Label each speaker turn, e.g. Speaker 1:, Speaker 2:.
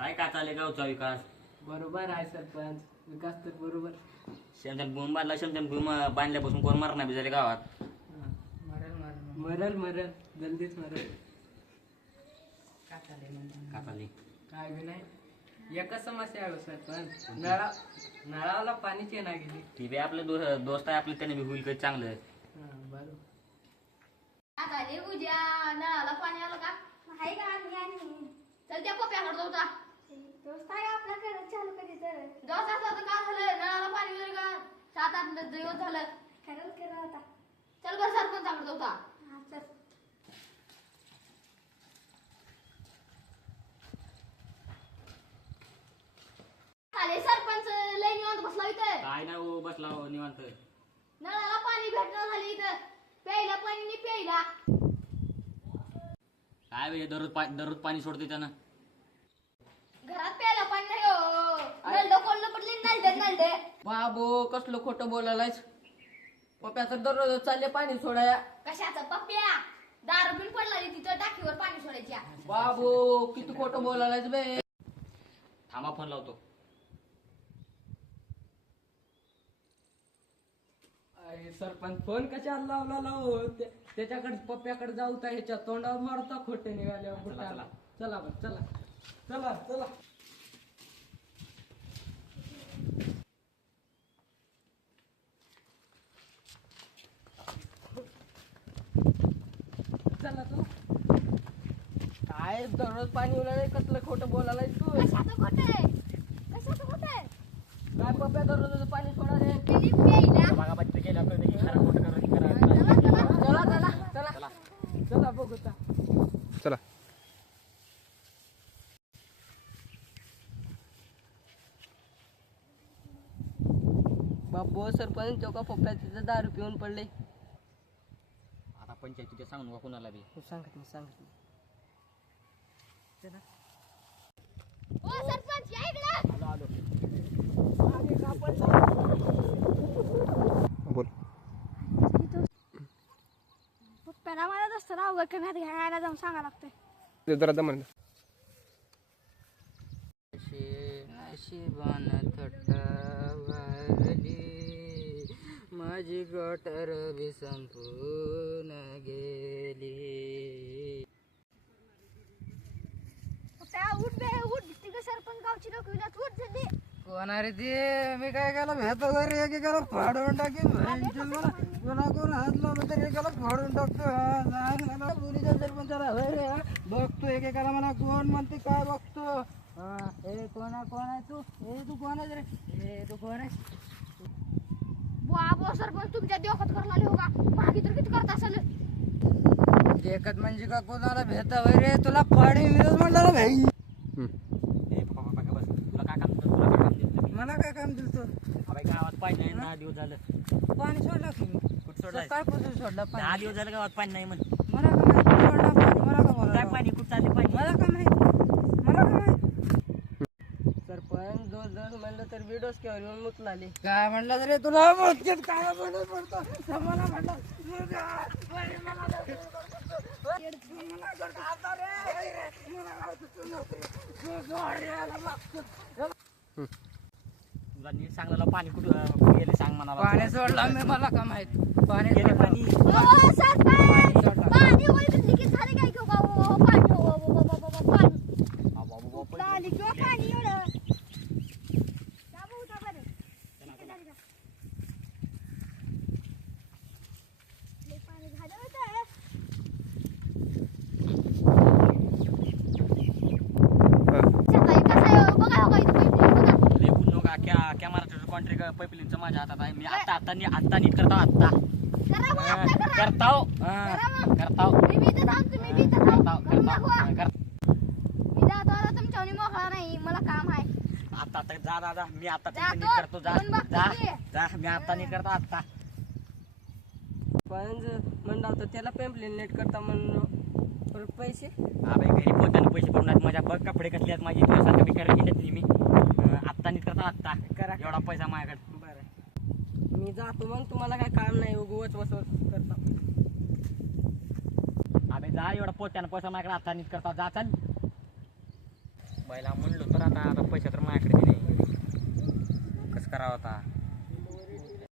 Speaker 1: काय काय चालले गावचा विकास?
Speaker 2: बरोबर आहे सरपंच. विकास तर बरोबर.
Speaker 1: शेमशान भूम बांधला शेमशान भूम बांधल्यापासून कोण मरणार बी झाले गावात?
Speaker 2: मरल मरल. जल्दीच मरल.
Speaker 1: का चालले
Speaker 2: काय बी नाही. एकच समस्या आहे हो सरपंच. नळा नळाला पाणीच ना गेली.
Speaker 1: ती बी आपले दो- दोस्त आहे आपले त्याने बी होईल काही चांगलं.
Speaker 2: हा, बरोबर.
Speaker 3: आता उद्या नळाला पाणी आलं का?
Speaker 4: आहे का आणि?
Speaker 3: चल त्या पप्याकडे जाऊ
Speaker 4: दोस्त आहे आपला करत चालू कधी तर.
Speaker 3: काय झालं नळाला पाणी वगैरे का? सात आठ दिवस झालं.
Speaker 4: खरंच आता.
Speaker 3: चल बरं
Speaker 4: हा चल.
Speaker 3: चालेल सरपंच लय निवांत बसला इथं.
Speaker 1: काय ना हो बसला हो निवांत.
Speaker 3: नळाला पाणी भेटणं झालं इथं. प्यायला पाणी नाही प्यायला.
Speaker 1: काय बे दररोज पा- दररोज पाणी सोडते त्यानं.
Speaker 3: घरात प्यायला पाणी नाही हो. पडली नळडे नळडे
Speaker 2: बाबो कसलं खोटं बोलायलाच पप्या तर दररोज चालले पाणी सोडाया
Speaker 3: कशाचं पप्प्या? दारू बिन पडला तिथं टाकीवर पाणी सोडायच्या.
Speaker 2: बाबो किती खोटं बोलायलाच बे.
Speaker 1: थांबा फोन लावतो.
Speaker 2: अरे सरपंच फोन कशाला लावला लावू ते- त्याच्याकडे पप्प्याकडे जाऊ तर ह्याच्या तोंडावर मारता खोटे बुटाला चला बरं चला. चला चला. चला चला. काय दररोज पाणी उलाय कसलं खोटं बोलायला तू?
Speaker 3: कशाचं खोटं कशाचं खोटं
Speaker 2: काय पप्प्या दररोज पाणी सोडा रे
Speaker 3: त्यांनी प्यायला
Speaker 1: बघा बच्चे गेल्या कळतं की खरं खोटं करा की करा
Speaker 3: चला चला
Speaker 2: चला चला चला चला बघू आता.
Speaker 5: चला
Speaker 2: बाबो सरपंच तो का पप्प्या तिथं दारू पिऊन पडले.
Speaker 1: आता पंचायत तिथे सांगू नका कुणाला बी?
Speaker 2: सांगत मी सांगत मी
Speaker 3: ओ सरपंच या इकडं.
Speaker 5: बोल.
Speaker 4: मला जास्त घ्यायला जाऊन सांगा लागतंय.
Speaker 5: ते जरा
Speaker 2: थट्टावली माझी गटर बी संपून गेली.
Speaker 4: उठ बे उठ. तिकडे सरपंच गावची लोक विलात उठ जल्दी.
Speaker 2: कोण आहे रे ते? मी काय केलं? भेट वगैरे एकेकाला फाडून मला कोणा कोण हात लावलं तर एकाला फाडून टाकतो. हा, मुलीच्या सरपंचाला. रे हा. बघतो एकेकाला मला कोण म्हणते काय बघतो. हा ए कोण कोण आहे तू? ए तू कोण आहे रे? ए तू कोण आहे
Speaker 3: बाबो सरपंच तुमच्या देवखात करला हो का? मागे तर किती करत असेल?
Speaker 2: देखत म्हणजे का कोणाला भेटा वय रे? तुला फाडी मिळत म्हणलं ना भाई.
Speaker 1: ए पप्पा पप्पा का बस तुला काय काम तुला काय काम दिलं? मी?
Speaker 2: मला काय काम दिलं तू
Speaker 1: गावात पाणी नाही दहा दिवस झालं.
Speaker 2: पाणी सोडलं की
Speaker 1: कुठं सोडलाय
Speaker 2: काय सोडलं
Speaker 1: दहा
Speaker 2: पाणी
Speaker 1: दिवस झालं गावात पाणी नाही म्हण.
Speaker 2: मला माहिती सोडलं पाणी मला काय?
Speaker 1: पाणी? कुठं चालले पाणी?
Speaker 2: मला काय माहिती मला काय माहिती सरपंच जो जर तर येऊन मुतलाले. काय म्हणलं रे तुला बोलतेत काय म्हणत पडतो मला म्हणलं
Speaker 1: तुला नीट सांगला पाणी कुठं गेले सांग मला
Speaker 2: पाणी सोडलं मी मला काय माहीत? पाणी
Speaker 1: गेले पाणी
Speaker 3: वगैरे लिकेज झाले काय किंवा ओ, पाणी ओ, ओ, ओ, ओ, ओ, ओ, पाणी
Speaker 1: अबो, अबो, अबो,
Speaker 4: कुठलं आली किंवा पाणी एवढं जा बघू जा बरं. इथे जा, जा. लय पाणी झालं होतं.
Speaker 3: सकाळी कसं आहे, बघा हो का इथं pipeline बघा.
Speaker 1: लय बोलू नका क्या क्या कॉन्ट्रॅक्ट पाईपलाईनचं माझ्या हातात आहे. मी आता आता नी- आता नीट करतो आता. करताव. करताव. करताव करताव.
Speaker 3: आता तुमच्यावानी मोकळा नाही. मला काम आहे.
Speaker 1: आता जा दादा. मी आता नीट करतो. जा. जा. मी आता नीट करतो. आता
Speaker 2: पण म्हणलं होतं त्याला पेम्पलेन नेट करता म्हणून पैसे?
Speaker 1: अबे घरी पैसे पडून आहेत माझ्या बघ कपडे कसले आहेत. माझी तुझ्यासारखं बी करायला मी. तेवढा पैसा माझ्याकडे.
Speaker 2: बरं. मी जातो मग तुम्हाला काय काम नाही उगवच बस करता.
Speaker 1: अभे जा एवढा पोत्यानं पैसा माझ्याकडे आता नीट करता. जा बैला म्हणलो तर आता आता पैसे तर माझ्याकडे बी नाही. कसं करावं आता?